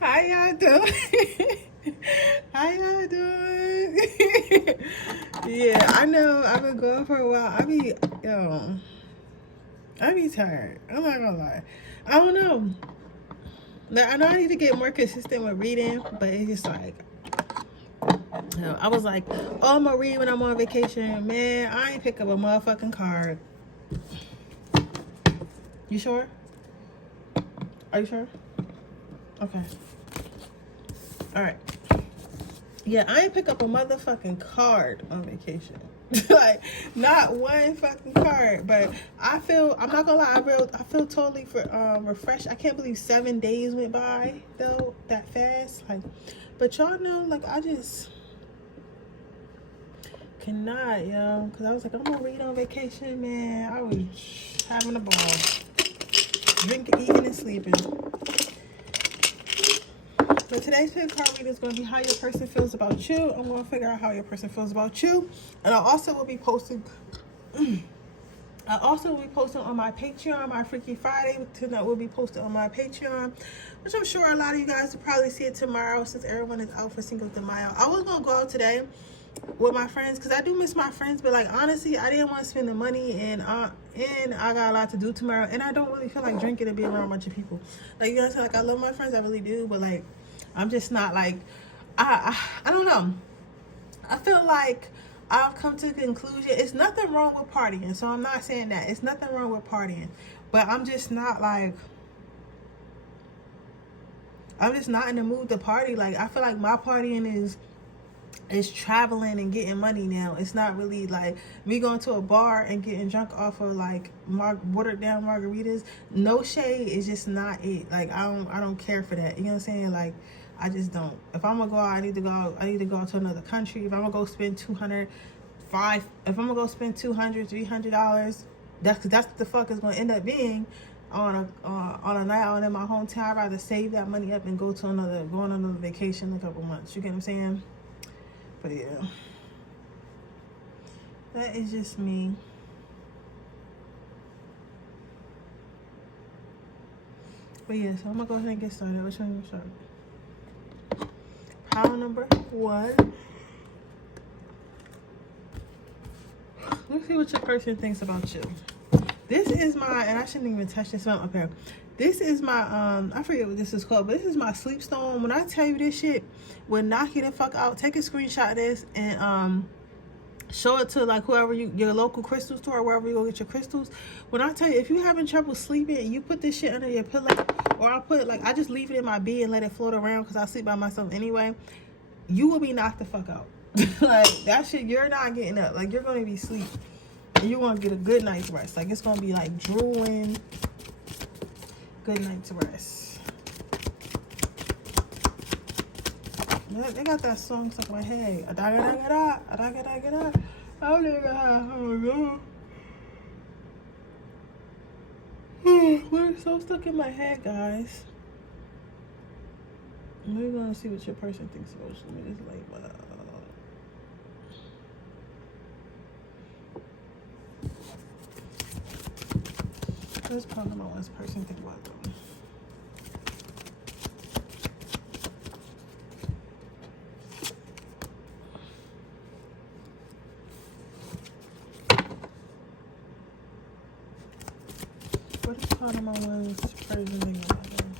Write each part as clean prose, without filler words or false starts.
How y'all doing? How y'all doing? Yeah, I know I've been going for a while. I be tired. I'm not gonna lie. I don't know. Now, I know I need to get more consistent with reading, but it's just like, I was like, oh, I'm gonna read when I'm on vacation. Man, I ain't pick up a motherfucking card. You sure? Are you sure? Okay. All right. Yeah, I ain't pick up a motherfucking card on vacation. Like, not one fucking card. But I'm not gonna lie, I feel totally refreshed. I can't believe 7 days went by though that fast. Like, but y'all know, like, I just cannot, yo. Cause I was like, I'm gonna read on vacation, man. I was having a ball, drinking, eating, and sleeping. So today's pick card reading is going to be how your person feels about you. I'm going to figure out how your person feels about you. And I also will be posting on my Patreon, my Freaky Friday tonight will be posted on my Patreon, which I'm sure a lot of you guys will probably see it tomorrow since everyone is out for Cinco de Mayo. I was going to go out today with my friends because I do miss my friends, but like honestly, I didn't want to spend the money, and I got a lot to do tomorrow, and I don't really feel like drinking and being around a bunch of people. Like, you know what I'm saying? Like, I love my friends, I really do, but like, I'm just not like, I don't know. I feel like I've come to the conclusion it's nothing wrong with partying. So I'm not saying that it's nothing wrong with partying, but I'm just not like, I'm just not in the mood to party. Like, I feel like my partying is traveling and getting money now. It's not really like me going to a bar and getting drunk off of like watered down margaritas. No shade, is just not it. Like, I don't care for that. You know what I'm saying? Like, I just don't. If I'm gonna go out, I need to go out to another country. If I'm gonna go spend $200, $300, that's what the fuck is gonna end up being on a night out in my hometown. I'd rather save that money up and go on another vacation in a couple months. You get what I'm saying? But yeah, that is just me. But yeah, so I'm gonna go ahead and get started. Which one you start? Pile number 1. Let's see what your person thinks about you. This is my, and I shouldn't even touch this one up here. This is my, I forget what this is called, but this is my sleep stone. When I tell you this shit will knock you the fuck out, take a screenshot of this and show it to like whoever your local crystal store or wherever you go get your crystals. When I tell you, if you're having trouble sleeping and you put this shit under your pillow, or I just leave it in my bed and let it float around because I sleep by myself anyway, you will be knocked the fuck out. Like, that shit, you're not getting up. Like, you're going to be asleep. And you're going to get a good night's rest. Like, it's going to be like drooling. Good night's rest. They got that song stuck in my head. Adaga-daga-da, adaga-daga-da. Oh, my God. We're so stuck in my head, guys. We're going to see what your person thinks about you. Let me just like, wow. Let's put them on what this person think about them. What is part of my one's person think about them?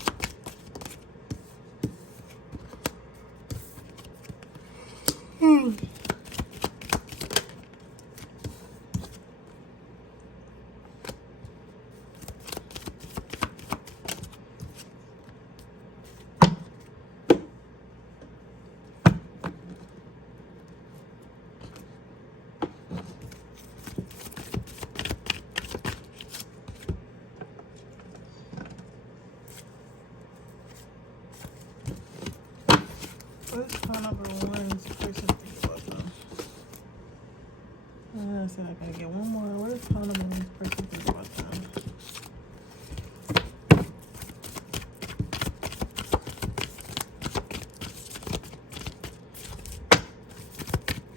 What is call number 1's person think about them? I said I gotta get one more. What is call number 1's person think about them?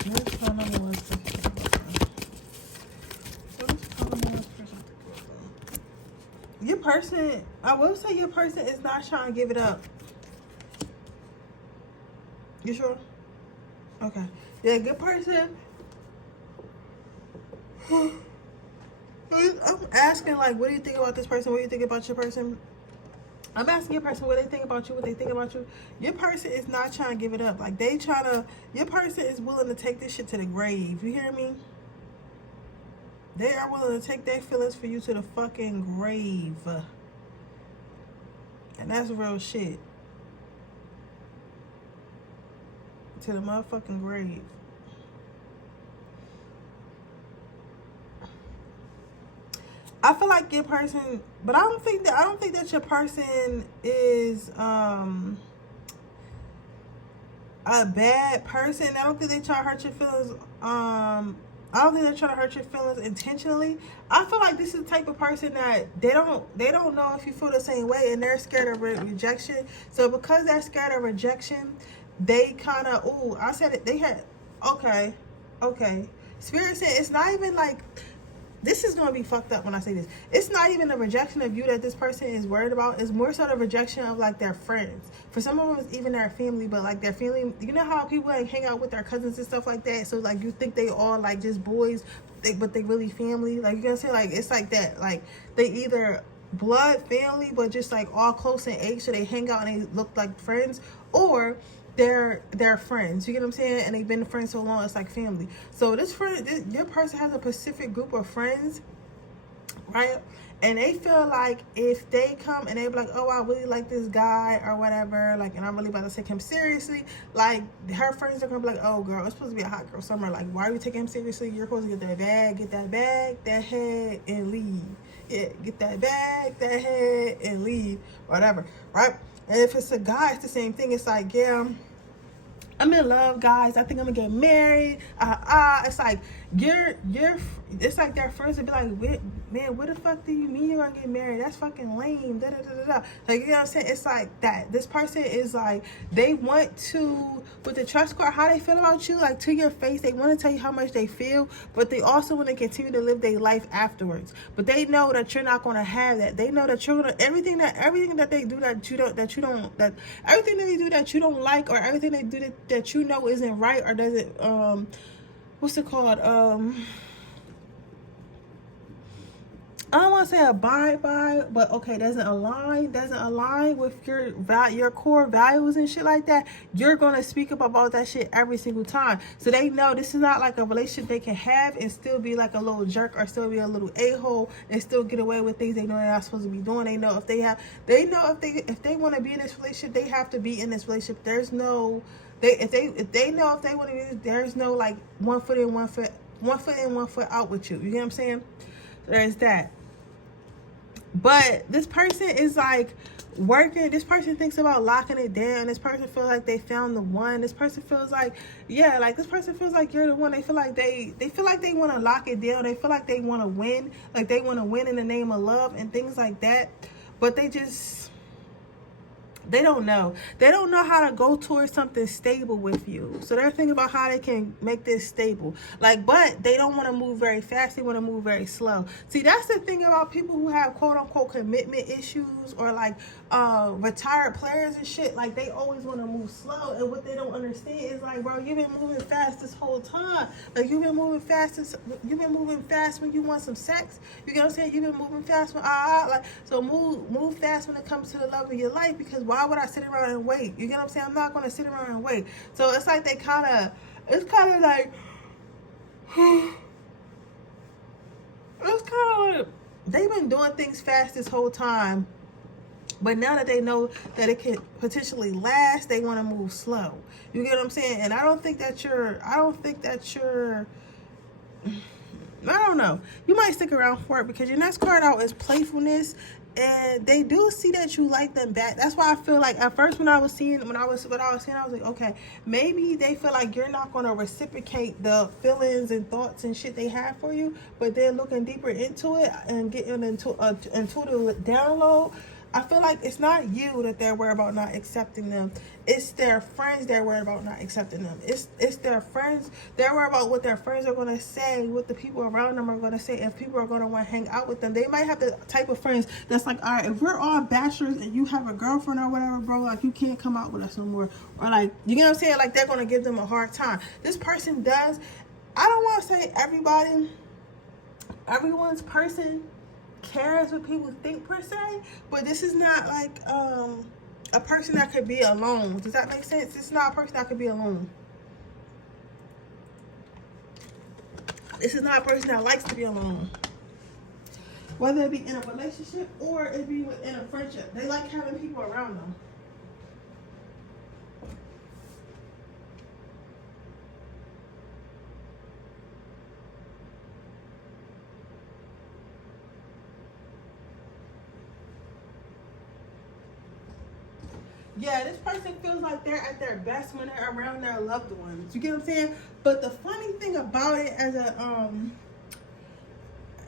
What is call number 1's person think about them? What is call number 1's person think about them? Your person, I will say your person is not trying to give it up. You sure? Okay. Yeah, good person. I'm asking, like, what do you think about this person? What do you think about your person? I'm asking your person what they think about you, what they think about you. Your person is not trying to give it up. Like, they trying to, your person is willing to take this shit to the grave. You hear me? They are willing to take their feelings for you to the fucking grave. And that's real shit. To the motherfucking grave. I feel like your person, but I don't think that your person is a bad person. I don't think they try to hurt your feelings. I don't think they're trying to hurt your feelings intentionally. I feel like this is the type of person that they don't know if you feel the same way, and they're scared of rejection. So because they're scared of rejection, they kind of, ooh, I said it, they had, okay. Spirit said it's not even like, this is going to be fucked up when I say this. It's not even a rejection of you that this person is worried about. It's more so the rejection of, like, their friends. For some of them, it's even their family, but, like, their family, you know how people, like, hang out with their cousins and stuff like that? So, like, you think they all, like, just boys, but they really family? Like, you know what I'm saying? Like, it's like that. Like, they either blood family, but just, like, all close in age, so they hang out and they look like friends, or they're friends, you get what I'm saying, and they've been friends so long it's like family. So your person has a specific group of friends, right? And they feel like if they come and they be like, oh, I really like this guy or whatever, like, and I'm really about to take him seriously, like, her friends are gonna be like, oh girl, it's supposed to be a hot girl summer, like, why are you taking him seriously? You're supposed to get that bag, that head, and leave. Yeah, get that bag, that head, and leave, whatever, right? And if it's a guy, it's the same thing. It's like, yeah, I'm in love, guys. I think I'm gonna get married. It's like it's like their friends would be like, man, what the fuck do you mean you're gonna get married? That's fucking lame. Da, da, da, da, da. Like, you know what I'm saying? It's like that. This person is like, they want to, with the trust card, how they feel about you, like, to your face. They want to tell you how much they feel, but they also want to continue to live their life afterwards. But they know that you're not gonna have that. They know that you're gonna, everything that they do everything that they do that you don't like, or everything they do that you know isn't right, or doesn't what's it called, I don't want to say abide by, but okay, doesn't align with your core values and shit like that. You're gonna speak up about that shit every single time. So they know this is not like a relationship they can have and still be like a little jerk, or still be a little a-hole and still get away with things they know they're not supposed to be doing. They know if they want to be in this relationship, they have to be in this relationship. There's no, if they know if they want to be, there's no like one foot in, one foot out with you. You get what I'm saying? There's that. But this person is like working. This person thinks about locking it down. This person feels like they found the one. This person feels like, yeah, like, this person feels like you're the one. They feel like they want to lock it down. They feel like they want to win. Like, they want to win in the name of love and things like that. But they don't know. They don't know how to go towards something stable with you. So they're thinking about how they can make this stable. Like, but they don't want to move very fast. They want to move very slow. See, that's the thing about people who have quote unquote commitment issues, or like retired players and shit. Like, they always want to move slow. And what they don't understand is, like, bro, you've been moving fast this whole time. Like, you've been moving fast when you want some sex. You get what I'm saying? You've been moving fast when like, so move fast when it comes to the love of your life, because why would I sit around and wait? You get what I'm saying? I'm not going to sit around and wait. So it's like it's kind of like they've been doing things fast this whole time, but now that they know that it can potentially last, they want to move slow. You get what I'm saying? And I don't know. You might stick around for it, because your next card out is playfulness, and they do see that you like them back. That's why I feel like at first when I was seeing, I was like, okay, maybe they feel like you're not going to reciprocate the feelings and thoughts and shit they have for you. But then looking deeper into it and getting into the download, I feel like it's not you that they're worried about not accepting them. It's their friends they're worried about not accepting them. It's their friends. They're worried about what their friends are going to say, what the people around them are going to say, if people are going to want to hang out with them. They might have the type of friends that's like, all right, if we're all bachelors and you have a girlfriend or whatever, bro, like, you can't come out with us no more. Or, like, you know what I'm saying? Like, they're going to give them a hard time. This person does. I don't want to say everyone's person cares what people think per se, but this is not like a person that could be alone. Does that make sense? It's not a person that could be alone. This is not a person that likes to be alone, whether it be in a relationship or it be within a friendship. They like having people around them. Yeah, this person feels like they're at their best when they're around their loved ones. You get what I'm saying? But the funny thing about it, as a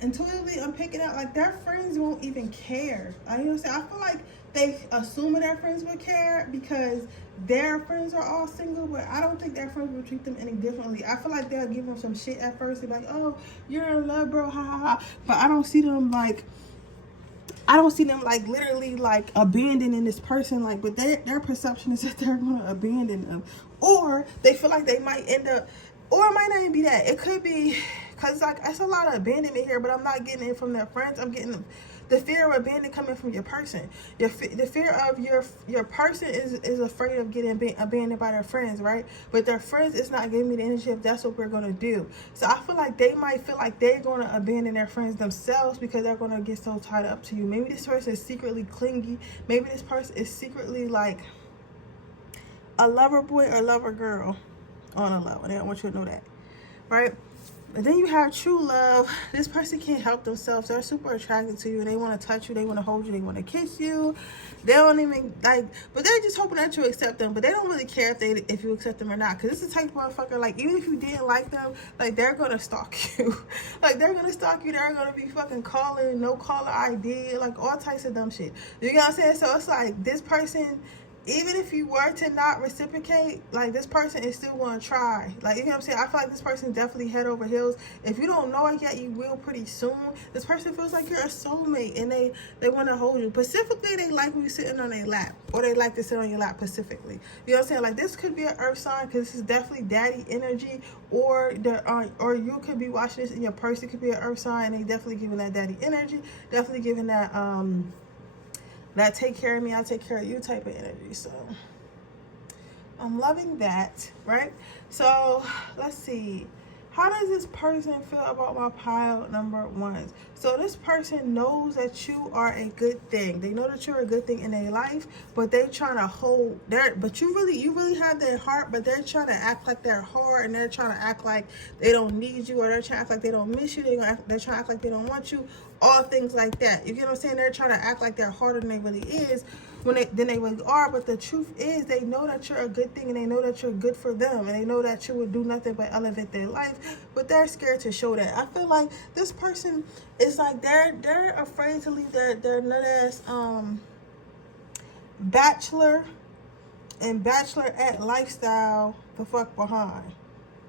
intuitively, I'm picking out, like, their friends won't even care. You know what I'm saying? I feel like they assuming their friends would care because their friends are all single, but I don't think their friends will treat them any differently. I feel like they'll give them some shit at first. They're like, oh, you're in love, bro, ha ha ha. But I don't see them like literally like abandoning this person, like, but their perception is that they're gonna abandon them, or they feel like they might end up, or it might not even be that. It could be because, like, it's a lot of abandonment here, but I'm not getting it from their friends. I'm getting the fear of abandonment coming from your person. The fear of your person is afraid of getting abandoned by their friends, right? But their friends is not giving me the energy if that's what we're gonna do. So I feel like they might feel like they're gonna abandon their friends themselves because they're gonna get so tied up to you. Maybe this person is secretly clingy. Maybe this person is secretly like a lover boy or lover girl on a level. They don't want you to know that, right? And then you have true love. This person can't help themselves. They're super attracted to you. They want to touch you. They want to hold you. They want to kiss you. They don't even, like, but they're just hoping that you accept them. But they don't really care if you accept them or not. Because this is the type of motherfucker, like, even if you didn't like them, like, they're going to stalk you. Like, they're going to stalk you. They're going to be fucking calling, no caller ID, like, all types of dumb shit. You know what I'm saying? So it's like, this person, even if you were to not reciprocate, like, this person is still going to try. Like, you know what I'm saying? I feel like this person definitely head over heels. If you don't know it yet, you will pretty soon. This person feels like you're a soulmate, and they want to hold you. Specifically, they like when you're sitting on their lap, or they like to sit on your lap specifically. You know what I'm saying? Like, this could be an earth sign, because this is definitely daddy energy, or you could be watching this, and your person could be an earth sign, and they definitely giving that daddy energy, definitely giving that that take care of me, I take care of you type of energy. So I'm loving that, right? So let's see. How does this person feel about my pile number ones? So this person knows that you are a good thing. They know that you're a good thing in their life, but they're trying to hold their, but you really have their heart, but they're trying to act like they're hard, and they're trying to act like they don't need you, or they're trying to act like they don't miss you. They're trying to act like they don't want you. All things like that. You get what I'm saying? They're trying to act like they're harder than they really is than they really are. But the truth is, they know that you're a good thing, and they know that you're good for them, and they know that you would do nothing but elevate their life. But they're scared to show that. I feel like this person is like they're afraid to leave their nut ass bachelor and bachelorette lifestyle the fuck behind.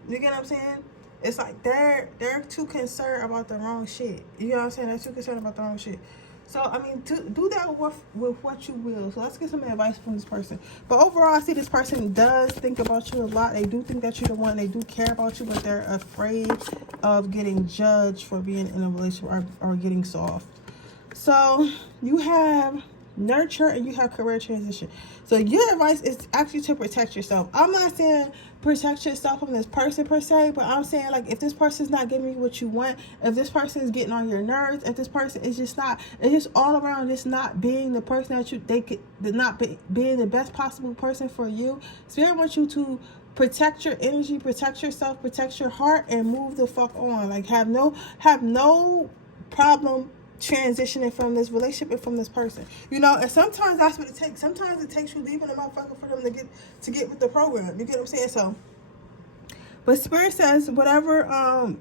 You get what I'm saying? It's like they're too concerned about the wrong shit. You know what I'm saying? They're too concerned about the wrong shit. So, I mean, do that with what you will. So let's get some advice from this person. But overall, I see this person does think about you a lot. They do think that you're the one. They do care about you, but they're afraid of getting judged for being in a relationship or getting soft. So you have nurture and you have career transition. So your advice is actually to protect yourself. I'm not saying protect yourself from this person per se, but I'm saying, like, if this person's not giving you what you want, if this person is getting on your nerves, if this person is just not, it's just all around just not being the person that being the best possible person for you, Spirit wants you to protect your energy, protect yourself, protect your heart, and move the fuck on. Like, have no problem transitioning from this relationship and from this person, you know. And sometimes that's what it takes. Sometimes it takes you leaving a motherfucker for them to get with the program. You get what I'm saying? So, but Spirit says whatever.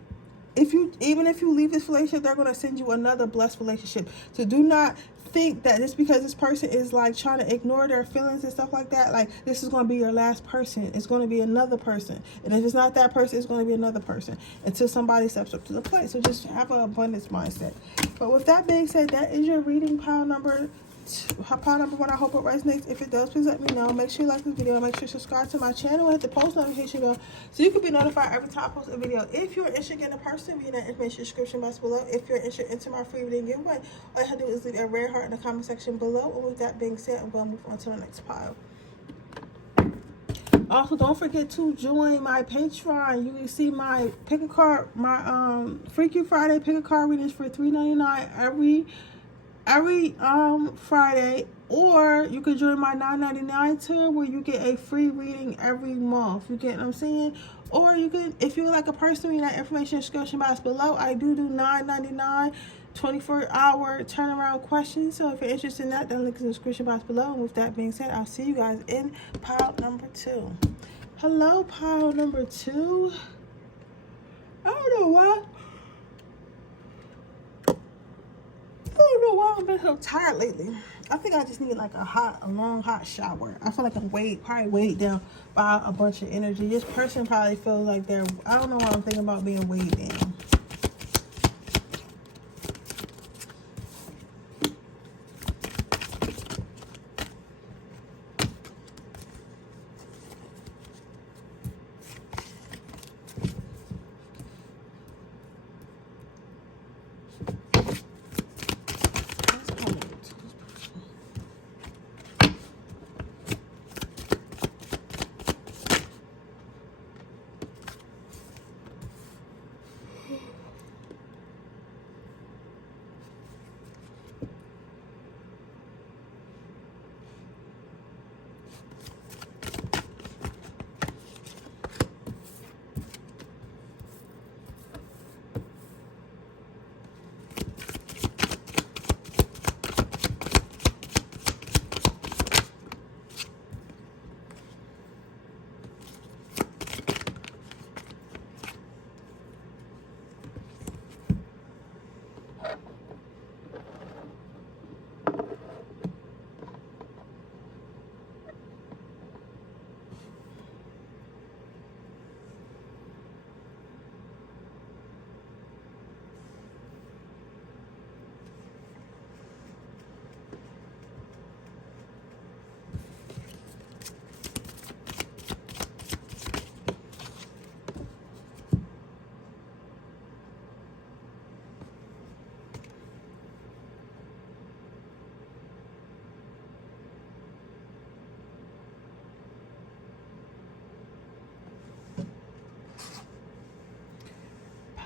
Even if you leave this relationship, they're gonna send you another blessed relationship. So do not think that just because this person is like trying to ignore their feelings and stuff like that, like this is going to be your last person. It's going to be another person, and if it's not that person, it's going to be another person until somebody steps up to the plate. So just have an abundance mindset. But with that being said, that is your reading, pile number one. I hope it resonates. If it does, please let me know. Make sure you like this video. Make sure you subscribe to my channel and hit the post notification bell so you can be notified every time I post a video. If you're interested in a person, read that information description box below. If you're interested into my free reading giveaway, all you have to do is leave a red heart in the comment section below. And with that being said, I'm going to move on to the next pile. Also, don't forget to join my Patreon. You can see my pick a card, my Freaky Friday pick a card readings for $3.99 every Friday, or you can join my $9.99 tour where you get a free reading every month. You get what I'm saying? Or you can, if you're like a person in that information description box below, I do $9.99 24-hour turnaround questions. So if you're interested in that, then link in the description box below. And with that being said, I'll see you guys in pile number 2. Hello, pile number 2. I don't know why. I've been so tired lately. I think I just need like a long hot shower. I feel like I'm probably weighed down by a bunch of energy. This person probably feels like I don't know why I'm thinking about being weighed down.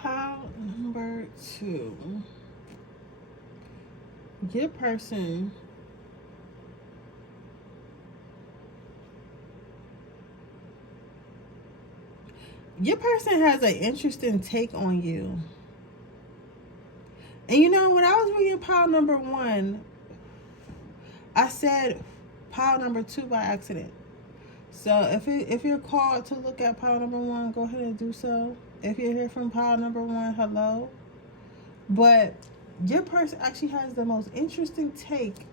Pile number 2. Your person has an interesting take on you. And you know, when I was reading pile number 1, I said pile number 2 by accident. So if you're called to look at pile number 1, go ahead and do so. If you're here from pile number 1, hello. But your person actually has the most interesting take.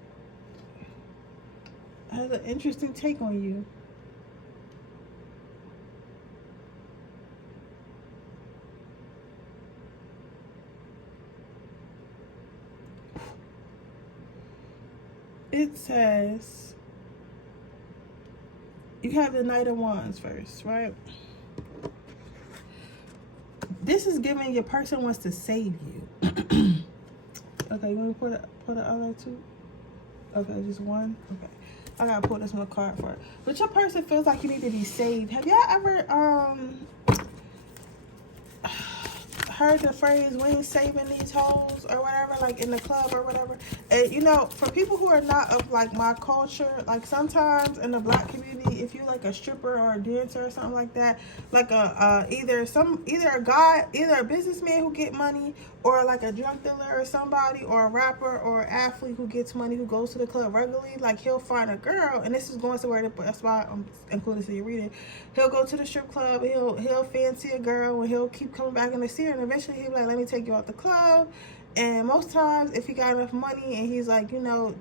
Has an interesting take on you. It says you have the Knight of Wands first, right? This is giving your person wants to save you. Okay, you want to pull the other 2? Okay, just one? Okay. I gotta pull this one card for it. But your person feels like you need to be saved. Have y'all ever heard the phrase, we ain't saving these hoes or whatever, like in the club or whatever? And you know, for people who are not of like my culture, like sometimes in the black community, if you're like a stripper or a dancer or something like that, like either a businessman who get money, or like a drug dealer or somebody, or a rapper or an athlete who gets money, who goes to the club regularly, like he'll find a girl, and this is going somewhere, that's why I'm including this in your reading. He'll go to the strip club, he'll fancy a girl, and he'll keep coming back in the Siren, and eventually he'll be like, let me take you out the club, And most times, if he got enough money and he's like, you know,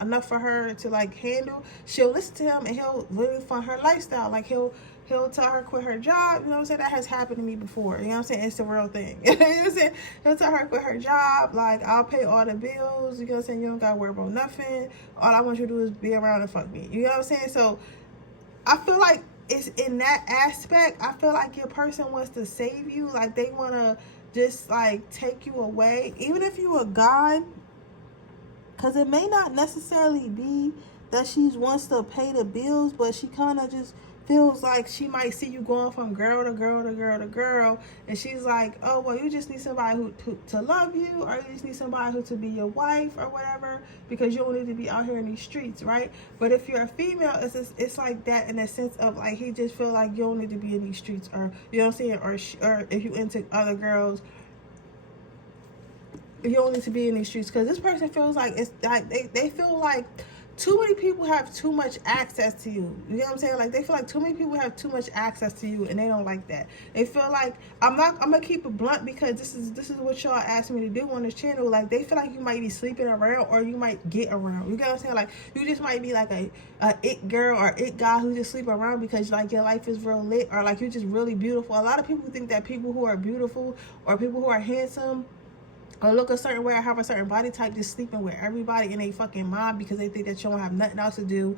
enough for her to like handle, she'll listen to him and he'll really fund her lifestyle. Like he'll tell her quit her job. You know what I'm saying? That has happened to me before. You know what I'm saying? It's the real thing. You know what I'm saying? He'll tell her quit her job. Like, I'll pay all the bills. You know what I'm saying? You don't got to worry about nothing. All I want you to do is be around and fuck me. You know what I'm saying? So I feel like it's in that aspect. I feel like your person wants to save you. Like, they want to just like take you away, even if you a guy, because it may not necessarily be that she wants to pay the bills, but she kind of just feels like she might see you going from girl to girl to girl to girl, and she's like, oh, well, you just need somebody who to love you, or you just need somebody who to be your wife or whatever, because you don't need to be out here in these streets, right? But if you're a female, it's like that in the sense of like, he just feel like you don't need to be in these streets, or you know what I'm saying, or if you into other girls, you don't need to be in these streets. Because this person feels like it's like they feel like too many people have too much access to you. You know what I'm saying? Like, they feel like too many people have too much access to you, and they don't like that. They feel like, I'm gonna keep it blunt, because this is what y'all asked me to do on this channel. Like, they feel like you might be sleeping around, or you might get around. You get what I'm saying? Like, you just might be like a it girl or it guy who just sleep around because like your life is real lit, or like you're just really beautiful. A lot of people think that people who are beautiful or people who are handsome or look a certain way or have a certain body type just sleeping with everybody in a fucking mind, because they think that you don't have nothing else to do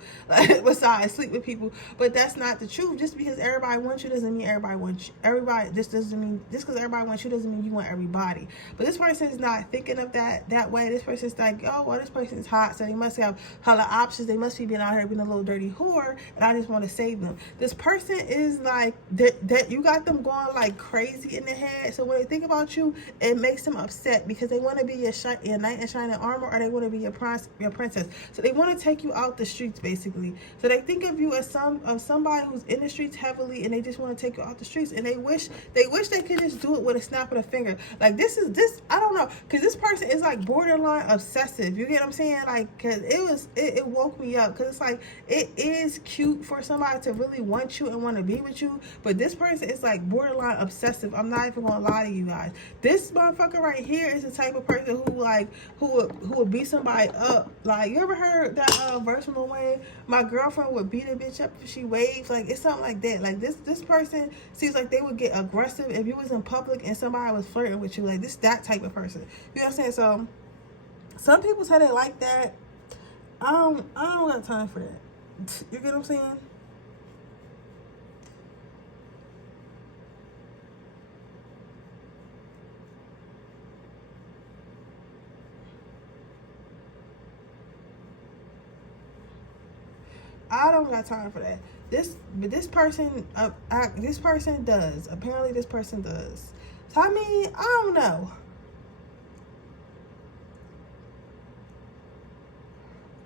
besides sleep with people. But that's not the truth. Just because everybody wants you doesn't mean everybody wants you. Just because everybody wants you doesn't mean you want everybody. But this person is not thinking of that way. This person's like, oh, well, this person's hot, so they must have hella options. They must be being out here being a little dirty whore, and I just want to save them. This person is like that you got them going like crazy in the head. So when they think about you, it makes them upset, because they want to be your knight in shining armor, or they want to be your princess. So they want to take you out the streets, basically. So they think of you as somebody who's in the streets heavily, and they just want to take you out the streets, and they wish they could just do it with a snap of a finger. Like, this I don't know, because this person is like borderline obsessive. You get what I'm saying? Like, because it woke me up, because it's like, it is cute for somebody to really want you and want to be with you, but this person is like borderline obsessive. I'm not even gonna lie to you guys. This motherfucker right here is the type of person who would beat somebody up. Like, you ever heard that verse from Lil Wayne? My girlfriend would beat a bitch up if she waves. Like, it's something like that. Like, this person seems like they would get aggressive if you was in public and somebody was flirting with you. Like, that type of person. You know what I'm saying? So some people say they like that. I don't got time for that. You get what I'm saying? I don't got time for that. This person does. Apparently, this person does. So I mean, I don't know.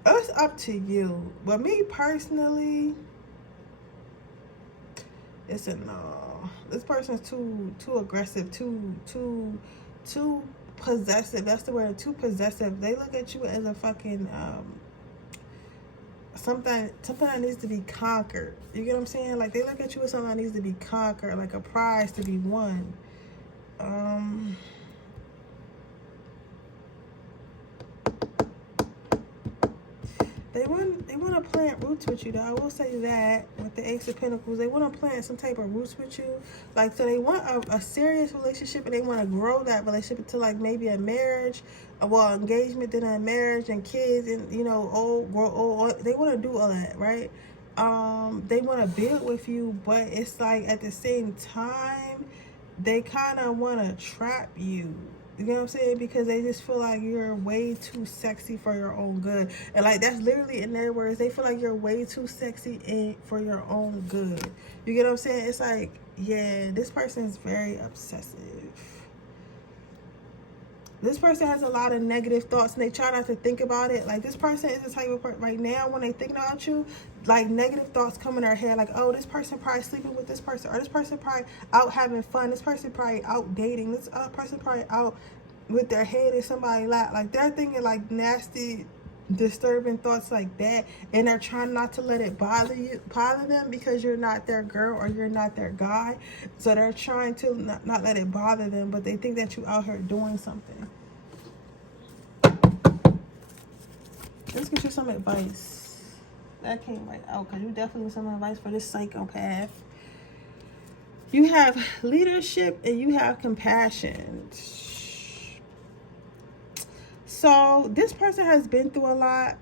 It's up to you. But me personally, it's a no. This person's too aggressive, too possessive. That's the word. Too possessive. They look at you as a fucking something that needs to be conquered. You get what I'm saying? Like, they look at you as something that needs to be conquered, like a prize to be won. They want to plant roots with you, though. I will say that with the Ace of Pentacles, they want to plant some type of roots with you. Like, so they want a serious relationship, and they want to grow that relationship into like maybe a marriage, well, engagement, then a marriage and kids, and you know, grow old. They want to do all that, right? They want to build with you, but it's like at the same time, they kind of want to trap you. You know what I'm saying? Because they just feel like you're way too sexy for your own good. And like, that's literally in their words. They feel like you're way too sexy for your own good. You get what I'm saying? It's like, yeah, this person is very obsessive. This person has a lot of negative thoughts, and they try not to think about it. Like, this person is the type of person right now, when they think about you, like, negative thoughts come in their head. Like, oh, this person probably sleeping with this person, or this person probably out having fun. This person probably out dating. This other person probably out with their head in somebody's lap. Like, they're thinking like nasty, disturbing thoughts like that, and they're trying not to let it bother them, because you're not their girl or you're not their guy. So they're trying to not let it bother them, but they think that you out here doing something. Let's get you some advice. That came right out because you definitely need some advice for this psychopath. You have leadership and you have compassion. So this person has been through a lot.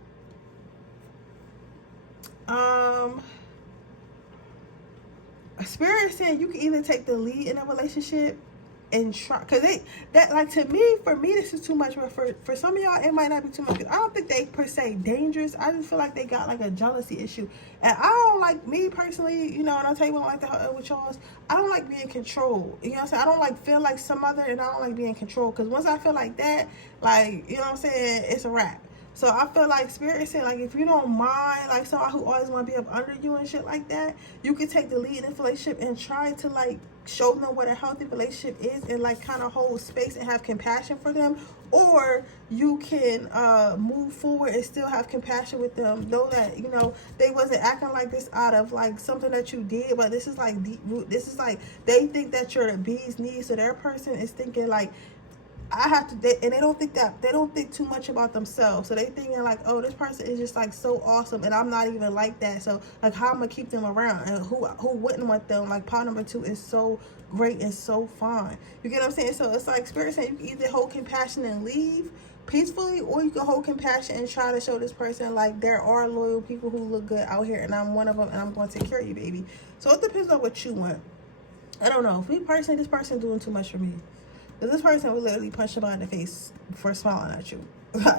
Spirit saying you can either take the lead in a relationship and try, because that like, to me, for me, this is too much, but for some of y'all it might not be too much. I don't think they per se dangerous. I just feel like they got like a jealousy issue, and I don't like, me personally, you know, and I'll tell you what I like to with y'all, I don't like being controlled. You know what I'm saying? I don't like feel like some other, and I don't like being controlled, because once I feel like that, like, you know what I'm saying, it's a wrap. So I feel like Spirit is saying, like, if you don't mind, like, someone who always want to be up under you and shit like that, you can take the lead in this relationship and try to, like, show them what a healthy relationship is, and, like, kind of hold space and have compassion for them. Or you can move forward and still have compassion with them, know that, you know, they wasn't acting like this out of, like, something that you did, but this is, like, deep root. This is, like, they think that you're the bee's knees, so their person is thinking, like, I have to, and they don't think too much about themselves. So they thinking like, oh, this person is just like so awesome, and I'm not even like that. So like, how I'm gonna keep them around, and who wouldn't want them? Like, part number 2 is so great and so fine. You get what I'm saying? So it's like Spirit saying you can either hold compassion and leave peacefully, or you can hold compassion and try to show this person like there are loyal people who look good out here, and I'm one of them, and I'm going to take care of you, baby. So it depends on what you want. I don't know. For me personally, this person doing too much for me. This person will literally punch you in the face for smiling at you.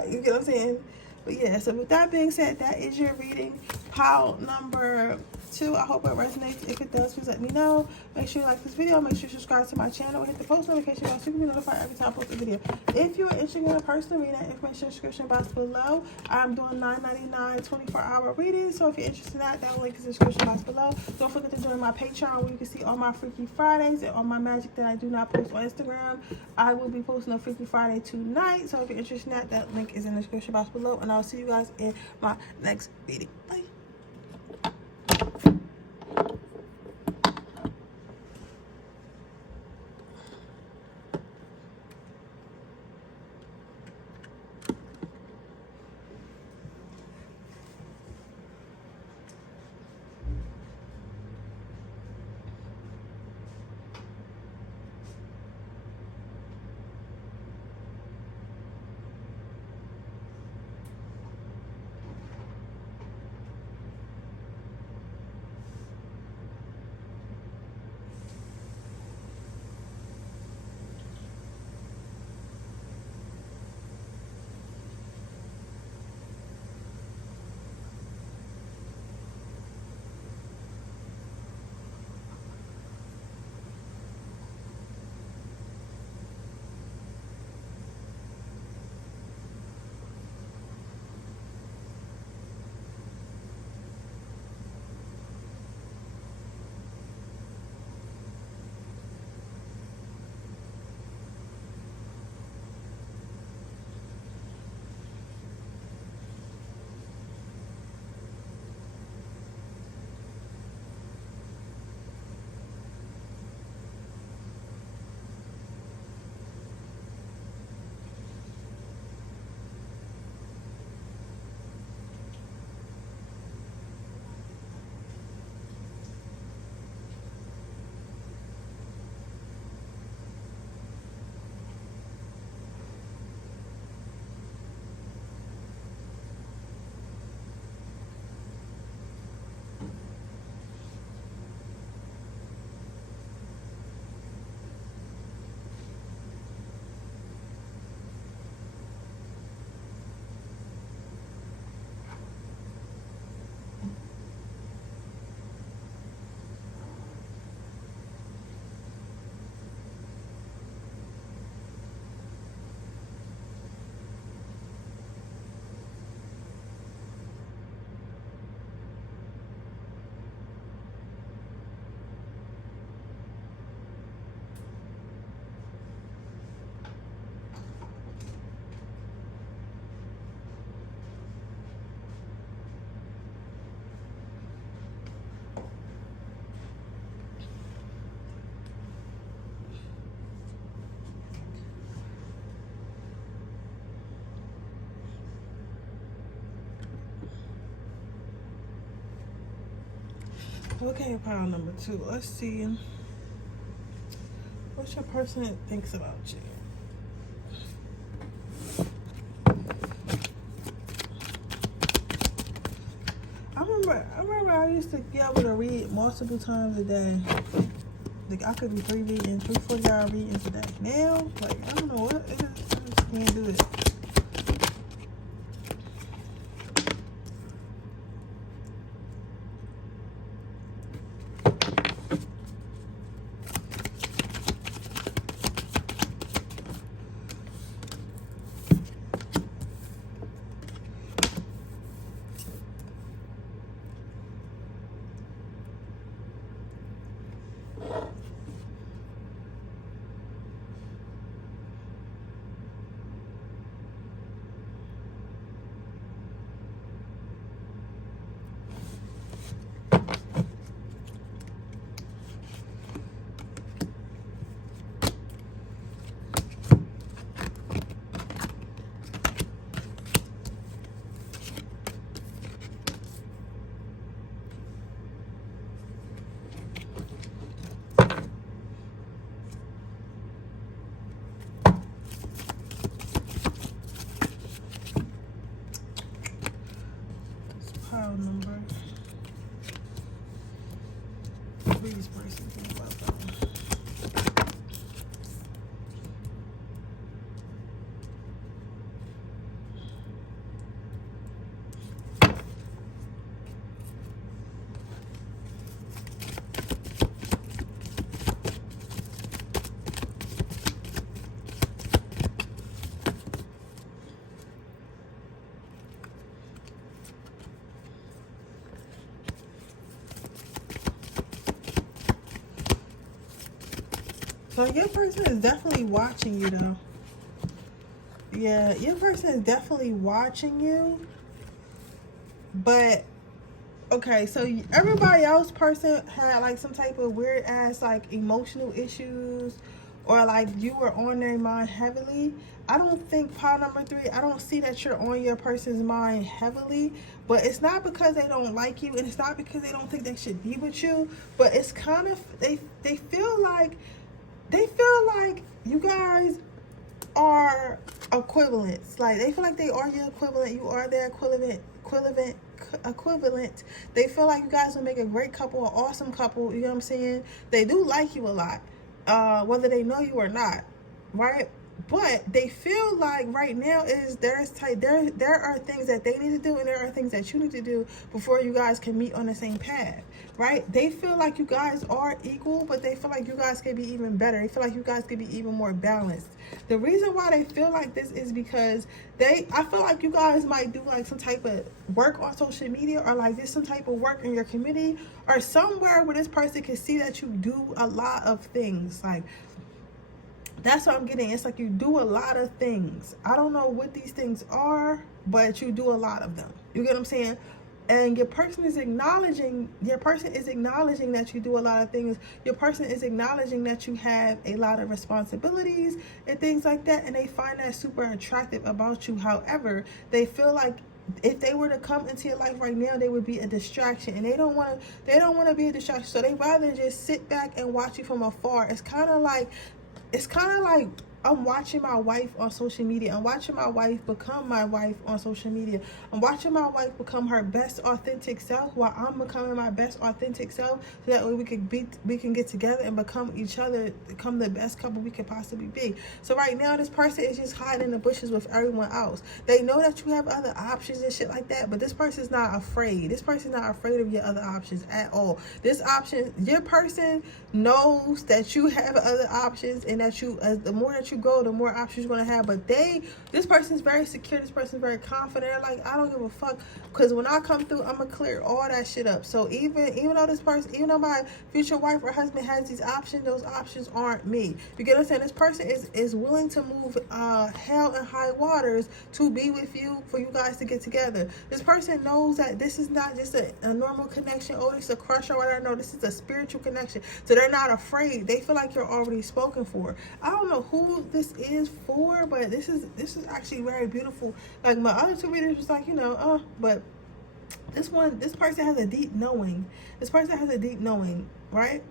You get what I'm saying? But yeah, so with that being said, that is your reading. Pile number 2. I hope it resonates. If it does, please let me know. Make sure you like this video. Make sure you subscribe to my channel. Hit the post notification bell so you can be notified every time I post a video. If you're interested in a personal reading, information in the description box below. I'm doing $9.99 24-hour readings. So if you're interested in that link is in the description box below. Don't forget to join my Patreon, where you can see all my Freaky Fridays and all my magic that I do not post on Instagram. I will be posting a Freaky Friday tonight. So if you're interested in that link is in the description box below. And I'll see you guys in my next video. Bye. Okay, pile number 2. Let's see what your person thinks about you. I remember I used to be able to read multiple times a day. Like I could do 3 readings, 3 4-hour readings a day. Now, like I don't know what it is. I just can't do it. Pile number. Please, person, think about that. So your person is definitely watching you though. Yeah, your person is definitely watching you. But okay, so everybody else person had like some type of weird ass like emotional issues, or like you were on their mind heavily. I don't think pile number 3, I don't see that you're on your person's mind heavily, but it's not because they don't like you, and it's not because they don't think they should be with you, but it's kind of they feel like you guys are equivalents. Like they feel like they are your equivalent, you are their equivalent. They feel like you guys will make a great couple, an awesome couple. You know what I'm saying? They do like you a lot, whether they know you or not, right? But they feel like right now there are things that they need to do, and there are things that you need to do before you guys can meet on the same path, right? They feel like you guys are equal, but they feel like you guys can be even better. They feel like you guys can be even more balanced. The reason why they feel like this is because I feel like you guys might do like some type of work on social media, or like just some type of work in your community, or somewhere where this person can see that you do a lot of things. Like that's what I'm getting. It's like you do a lot of things. I don't know what these things are, but you do a lot of them. You get what I'm saying? And your person is acknowledging that you do a lot of things. Your person is acknowledging that you have a lot of responsibilities and things like that, and they find that super attractive about you. However, they feel like if they were to come into your life right now, they would be a distraction, and they don't want to be a distraction. So they rather just sit back and watch you from afar. It's kind of like I'm watching my wife on social media. I'm watching my wife become my wife on social media. I'm watching my wife become her best authentic self, while I'm becoming my best authentic self, so that way we can get together and become each other, become the best couple we could possibly be. So right now, this person is just hiding in the bushes with everyone else. They know that you have other options and shit like that, but this person's not afraid. This person's not afraid of your other options at all. Your person knows that you have other options, and that the more that you go, the more options you're going to have. But this person's very secure. This person's very confident. They're like, I don't give a fuck, because when I come through, I'm going to clear all that shit up. So even though my future wife or husband has these options, those options aren't me. You get what I'm saying? This person is willing to move hell and high waters to be with you, for you guys to get together. This person knows that this is not just a normal connection. Oh, it's a crush or whatever. No, this is a spiritual connection. So they're not afraid. They feel like you're already spoken for. I don't know who this is for, but this is actually very beautiful. Like my other 2 readers was like, but This person has a deep knowing. This person has a deep knowing, right?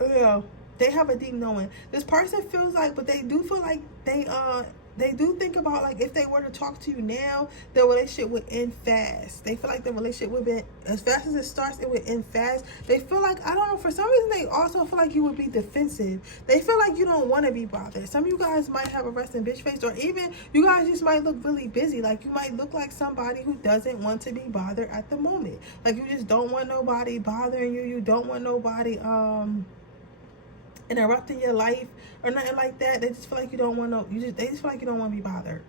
Yeah, they have a deep knowing. This person feels like, but they do feel like they do think about, like, if they were to talk to you now, the relationship would end fast. They feel like the relationship would be, as fast as it starts, it would end fast. They feel like, I don't know, for some reason they also feel like you would be defensive. They feel like you don't want to be bothered. Some of you guys might have a resting bitch face, or even you guys just might look really busy. Like, you might look like somebody who doesn't want to be bothered at the moment. Like, you just don't want nobody bothering you. You don't want nobody interrupting your life or nothing like that. They just feel like you don't want they just feel like you don't want to be bothered.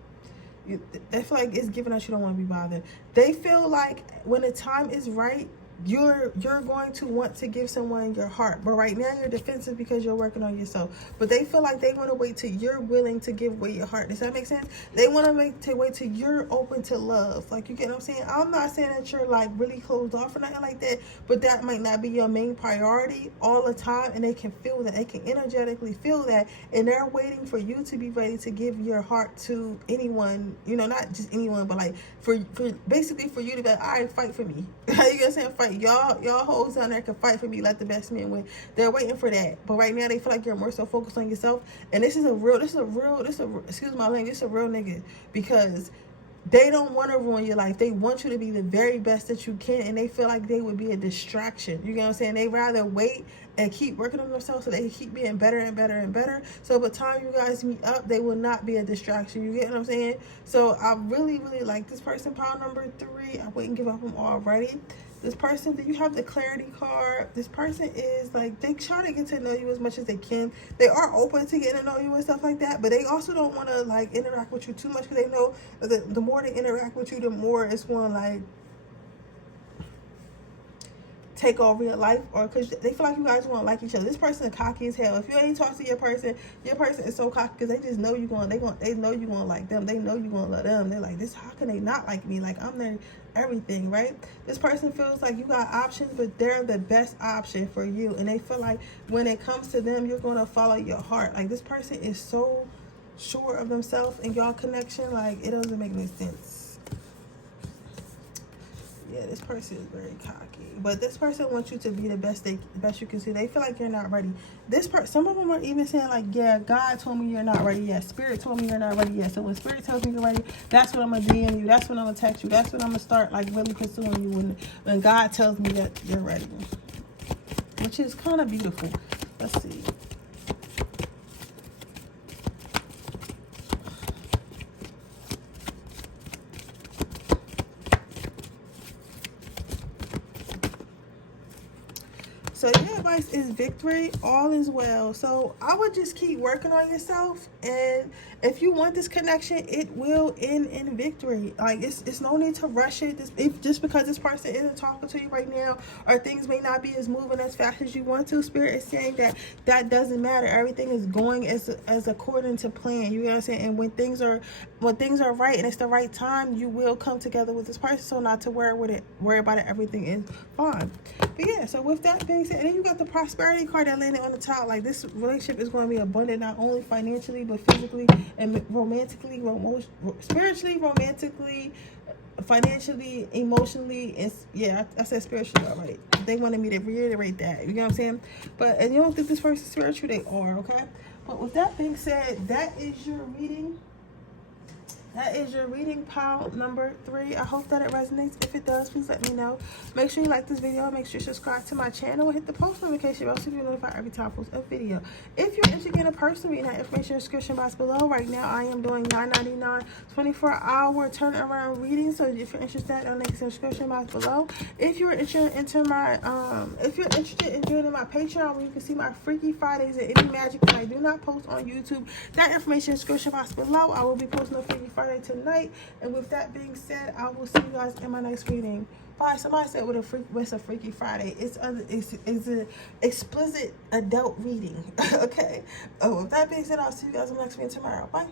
They feel like it's giving us you don't want to be bothered. They feel like when the time is right, you're going to want to give someone your heart, but right now you're defensive because you're working on yourself. But they feel like they want to wait till you're willing to give away your heart. Does that make sense? They want to wait till you're open to love. Like, you get what I'm saying? I'm not saying that you're like really closed off or nothing like that, but that might not be your main priority all the time, and they can feel that. They can energetically feel that, and they're waiting for you to be ready to give your heart to anyone, you know, not just anyone, but like for basically for you to be like, all right, fight for me. You get what I'm saying? Fight. Y'all hoes down there can fight for me, let the best man win. They're waiting for that, but right now they feel like you're more so focused on yourself. And excuse my language, this is a real nigga, because they don't want to ruin your life. They want you to be the very best that you can, and they feel like they would be a distraction. You know what I'm saying? They rather wait and keep working on themselves so they can keep being better and better and better. So by the time you guys meet up, they will not be a distraction. You get what I'm saying? So I really, really like this person. Pile number 3. I wouldn't give up on already. This person, do you have the clarity card? This person is like, they try to get to know you as much as they can. They are open to getting to know you and stuff like that, but they also don't want to like interact with you too much, because they know that the more they interact with you, the more it's going to like take over your life, or because they feel like you guys won't like each other. This person is cocky as hell. If you ain't talk to your person is so cocky because they just know they know you gonna like them. They know you gonna love them. They're like, this, how can they not like me? Like, I'm their everything, right? This person feels like you got options, but they're the best option for you, and they feel like when it comes to them, you're gonna follow your heart. Like, this person is so sure of themselves, and y'all connection, like, it doesn't make any sense. Yeah, this person is very cocky, but this person wants you to be the best you can see. They feel like you're not ready. Some of them are even saying like, yeah, God told me you're not ready yet. Spirit told me you're not ready yet. So when Spirit tells me you're ready, that's when I'm gonna DM you. That's when I'm gonna text you. That's when I'm gonna start like really pursuing you. When God tells me that you're ready, which is kind of beautiful. Let's see. So your advice is victory, all is well. So I would just keep working on yourself, and if you want this connection, it will end in victory. Like, it's no need to rush it. Just because this person isn't talking to you right now, or things may not be as moving as fast as you want to, Spirit is saying that doesn't matter. Everything is going as according to plan. You know what I'm saying? And when things are right and it's the right time, you will come together with this person. So not to worry about it. Everything is fine. But yeah, so with that being said, and then you got the prosperity card that landed on the top. Like, this relationship is going to be abundant, not only financially, but physically and romantically, spiritually, romantically, financially, emotionally. And yeah, I said spiritually already. They wanted me to reiterate that. You know what I'm saying? And you don't think this person is spiritual? They are, okay? But with that being said, that is your reading. That is your reading, pile number 3. I hope that it resonates. If it does, please let me know. Make sure you like this video. Make sure you subscribe to my channel and hit the post notification bell so you'll be notified every time I post a video. If you're interested in a person reading, that information in the description box below. Right now, I am doing $9.99 24-hour turnaround reading. So if you're interested, I'll link in the description box below. If you're interested in joining my Patreon, where you can see my Freaky Fridays and any magic that I do not post on YouTube, that information in the description box below. I will be posting a Freaky Friday tonight, and with that being said, I will see you guys in my next reading. Bye. Somebody said what's a Freaky Friday? It's an explicit adult reading. Okay. With that being said, I'll see you guys in the next reading tomorrow. Bye.